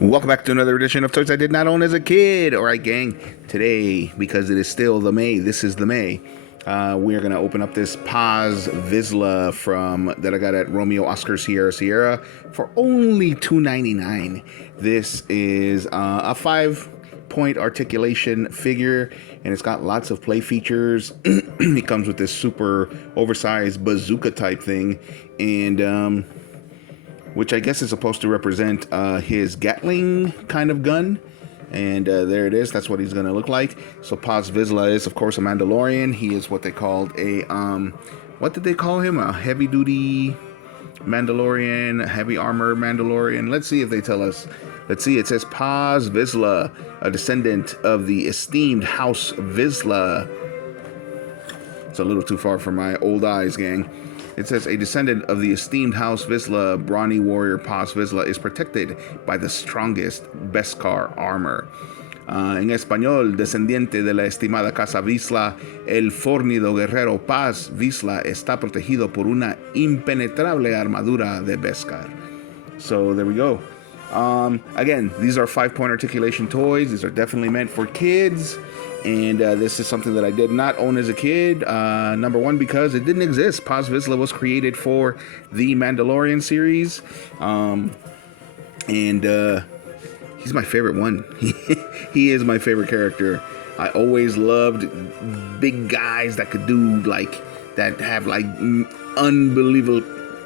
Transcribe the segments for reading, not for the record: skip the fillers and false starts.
Welcome back to another edition of Toys I Did Not Own as a Kid. Alright, gang. Today, because it is still the May, this is the May, we're going to open up this Paz Vizsla that I got at Romeo Oscar Sierra for only $2.99. This is a 5-point articulation figure, and it's got lots of play features. It comes with this super oversized bazooka type thing, and which I guess is supposed to represent his Gatling kind of gun. And there it is. That's what he's going to look like. So Paz Vizsla is, of course, a Mandalorian. He is what they called a, what did they call him? A heavy-duty Mandalorian, heavy armor Mandalorian. Let's see if they tell us. Let's see. It says Paz Vizsla, a descendant of the esteemed House Vizsla. It's a little too far for my old eyes, gang. It says, a descendant of the esteemed House Vizsla, brawny warrior Paz Vizsla is protected by the strongest Beskar armor. En español, descendiente de la estimada Casa Vizsla, el fornido guerrero Paz Vizsla está protegido por una impenetrable armadura de Beskar. So there we go. Again, these are 5-point articulation toys. These are definitely meant for kids. And this is something that I did not own as a kid. Number one, because it didn't exist. Paz Vizsla was created for the Mandalorian series. And he's my favorite one. He is my favorite character. I always loved big guys that could do that have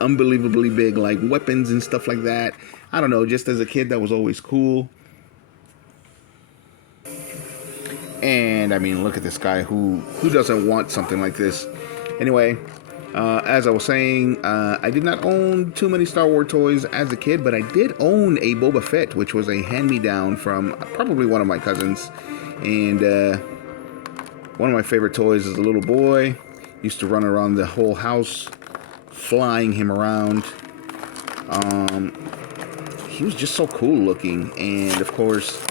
unbelievably big weapons and stuff like that. I don't know, just as a kid, that was always cool. And I mean, look at this guy. Who doesn't want something like this? Anyway, as I was saying, I did not own too many Star Wars toys as a kid, but I did own a Boba Fett, which was a hand-me-down from probably one of my cousins. And one of my favorite toys as a little boy. Used to run around the whole house, flying him around. He was just so cool looking, and of course,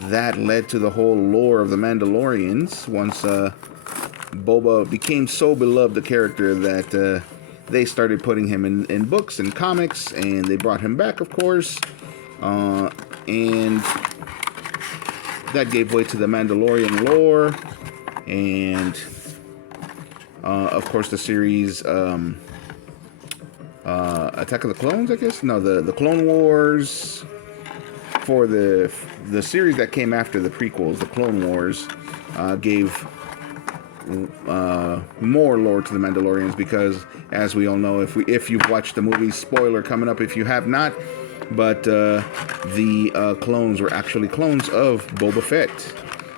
that led to the whole lore of the Mandalorians. Once Boba became so beloved a character that they started putting him in books and comics, and they brought him back, of course. And that gave way to the Mandalorian lore, and of course the series Attack of the Clones, I guess? No, the Clone Wars. For the series that came after the prequels, the Clone Wars, gave more lore to the Mandalorians, because, as we all know, if you've watched the movie, spoiler coming up if you have not, but the clones were actually clones of Boba Fett.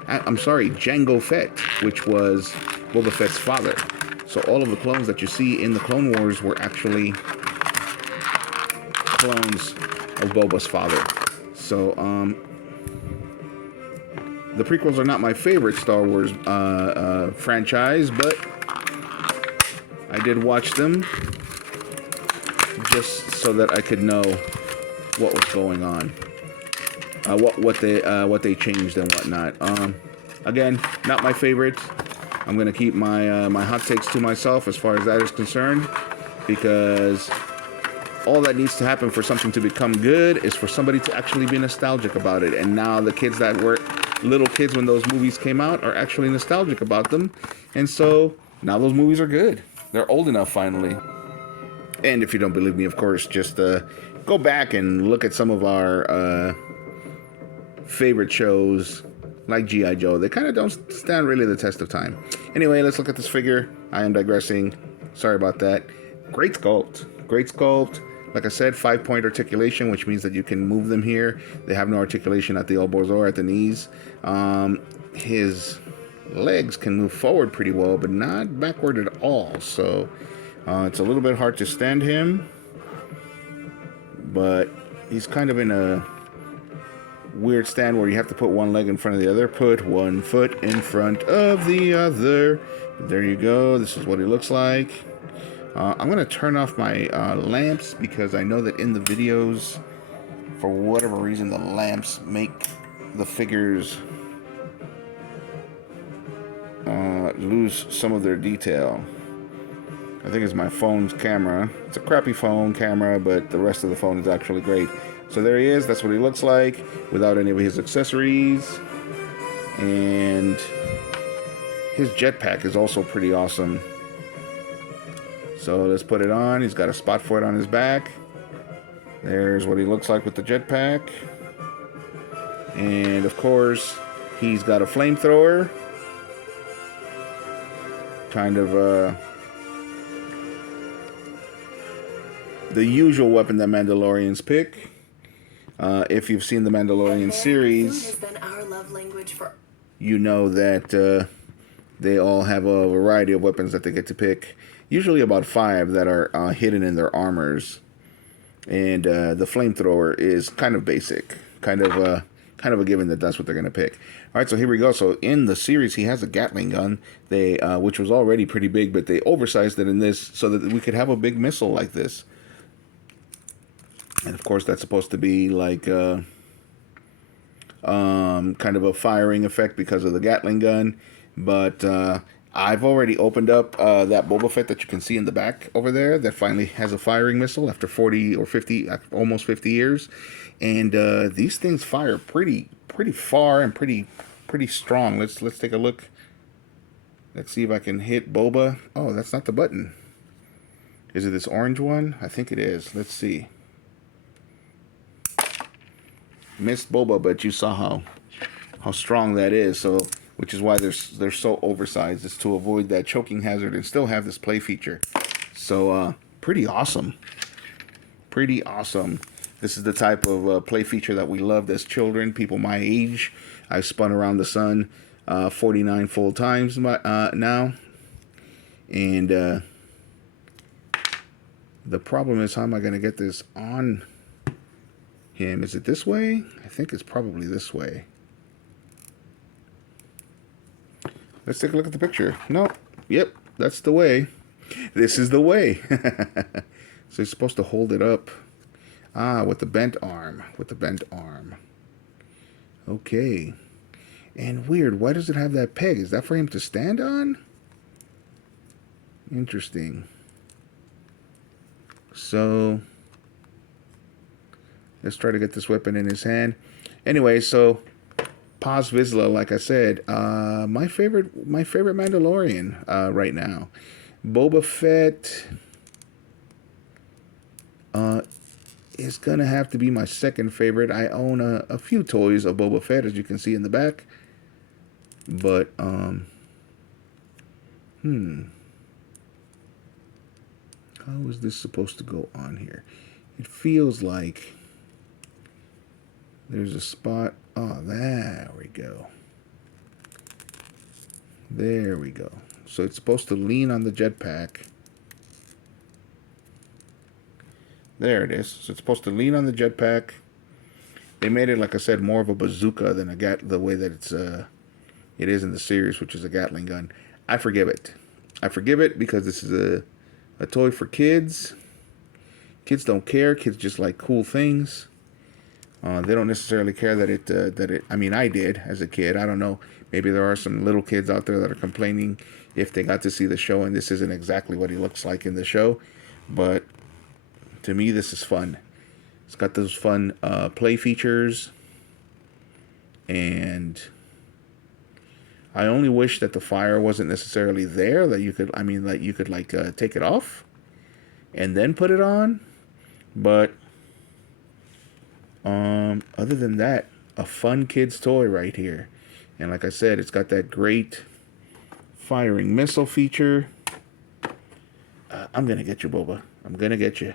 I'm sorry, Jango Fett, which was Boba Fett's father. So all of the clones that you see in the Clone Wars were actually clones of Boba's father. So, the prequels are not my favorite Star Wars franchise, but I did watch them just so that I could know what was going on, what they changed and whatnot. Again, not my favorite. I'm gonna keep my my hot takes to myself as far as that is concerned, because all that needs to happen for something to become good is for somebody to actually be nostalgic about it. And now the kids that were little kids when those movies came out are actually nostalgic about them. And so now those movies are good. They're old enough finally. And if you don't believe me, of course, just go back and look at some of our favorite shows like G.I. Joe. They kind of don't stand really the test of time. Anyway, let's look at this figure. I am digressing. Sorry about that. Great sculpt. Great sculpt. Like I said, 5-point articulation, which means that you can move them here. They have no articulation at the elbows or at the knees. His legs can move forward pretty well, but not backward at all. So it's a little bit hard to stand him. But he's kind of in a weird stand where you have to put one leg in front of the other. Put one foot in front of the other. There you go. This is what he looks like. I'm going to turn off my lamps, because I know that in the videos, for whatever reason, the lamps make the figures lose some of their detail. I think it's my phone's camera. It's a crappy phone camera, but the rest of the phone is actually great. So there he is. That's what he looks like without any of his accessories. And his jetpack is also pretty awesome. So let's put it on. He's got a spot for it on his back. There's what he looks like with the jetpack. And of course, he's got a flamethrower. Kind of the usual weapon that Mandalorians pick. If you've seen the Mandalorian series, you know that they all have a variety of weapons that they get to pick. Usually about 5 that are hidden in their armors. And the flamethrower is kind of basic. Kind of a given that that's what they're going to pick. All right, so here we go. So in the series, he has a Gatling gun, which was already pretty big, but they oversized it in this so that we could have a big missile like this. And of course, that's supposed to be like kind of a firing effect because of the Gatling gun. But I've already opened up that Boba Fett that you can see in the back over there that finally has a firing missile after 40 or 50, almost 50 years. And these things fire pretty far and pretty strong. Let's take a look. Let's see if I can hit Boba. Oh, that's not the button. Is it this orange one? I think it is. Let's see. Missed Boba, but you saw how strong that is. So, which is why they're so oversized, is to avoid that choking hazard and still have this play feature. So pretty awesome. Pretty awesome. This is the type of play feature that we loved as children, people my age. I've spun around the sun 49 full times now. And the problem is, how am I going to get this on him? Is it this way? I think it's probably this way. Let's take a look at the picture. No. Yep, that's the way. This is the way. So you're supposed to hold it up. Ah, with the bent arm. With the bent arm. Okay. And weird, why does it have that peg? Is that for him to stand on? Interesting. So let's try to get this weapon in his hand. Anyway, so Paz Vizsla, like I said, my favorite Mandalorian right now. Boba Fett is gonna have to be my second favorite. I own a few toys of Boba Fett, as you can see in the back. But how is this supposed to go on here? It feels like there's a spot. Oh, there we go. There we go. So it's supposed to lean on the jetpack. There it is. So it's supposed to lean on the jetpack. They made it, like I said, more of a bazooka than the way that it is in the series, which is a Gatling gun. I forgive it. I forgive it because this is a toy for kids. Kids don't care. Kids just like cool things. They don't necessarily care that it. I mean, I did as a kid. I don't know. Maybe there are some little kids out there that are complaining if they got to see the show and this isn't exactly what he looks like in the show. But to me, this is fun. It's got those fun play features, and I only wish that the fire wasn't necessarily there. That you could, like take it off and then put it on. But other than that, a fun kid's toy right here. And like I said, it's got that great firing missile feature. I'm gonna get you, Boba. I'm gonna get you.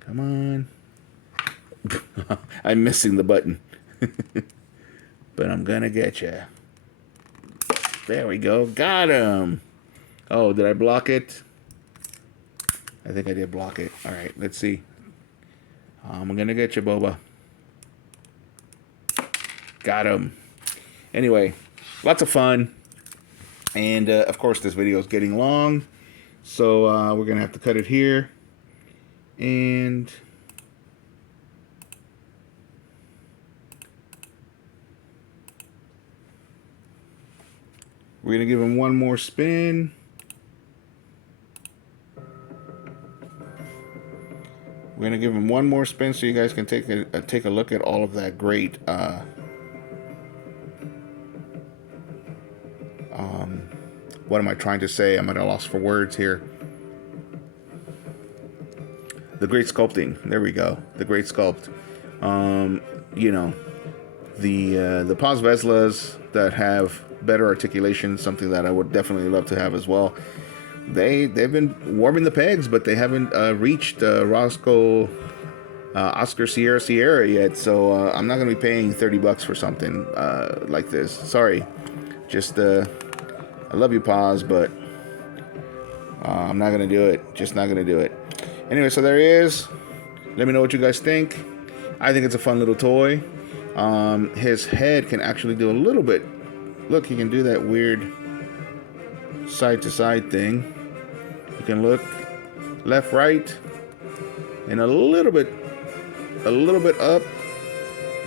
Come on. I'm missing the button. But I'm gonna get you. There we go. Got him. Oh, did I block it? I think I did block it. All right, let's see. I'm gonna get you, Boba. Got him. Anyway, lots of fun. And, of course, this video is getting long. So, we're going to have to cut it here. And We're going to give him one more spin. We're going to give him one more spin so you guys can take a look at all of that great what am I trying to say? I'm at a loss for words here. The great sculpting. There we go. The great sculpt. You know, the Paz Vizslas that have better articulation, something that I would definitely love to have as well. They've been warming the pegs, but they haven't reached Roscoe Oscar Sierra yet. So I'm not gonna be paying $30 for something like this. Sorry. Just I love you, Paz, but I'm not gonna do it. Just not gonna do it. Anyway, so there he is. Let me know what you guys think. I think it's a fun little toy. His head can actually do a little bit. Look, he can do that weird side to side thing. You can look left, right, and a little bit up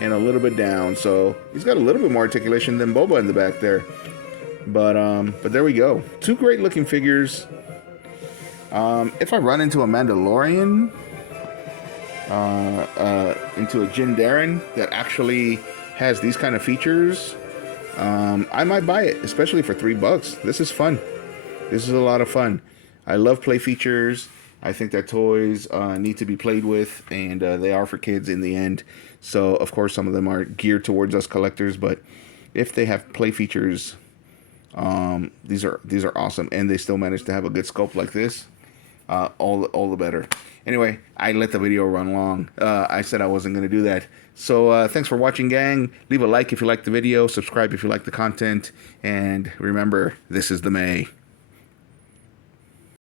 and a little bit down. So he's got a little bit more articulation than Boba in the back there. But there we go. Two great looking figures. If I run into a Mandalorian, into a Jin Darren that actually has these kind of features, I might buy it, especially for $3. This is fun. This is a lot of fun. I love play features. I think that toys need to be played with, and they are for kids in the end. So, of course, some of them are geared towards us collectors, but if they have play features, these are awesome, and they still manage to have a good sculpt like this. All the better. Anyway, I let the video run long. I said I wasn't going to do that. So thanks for watching, gang. Leave a like if you like the video. Subscribe if you like the content. And remember, this is the May.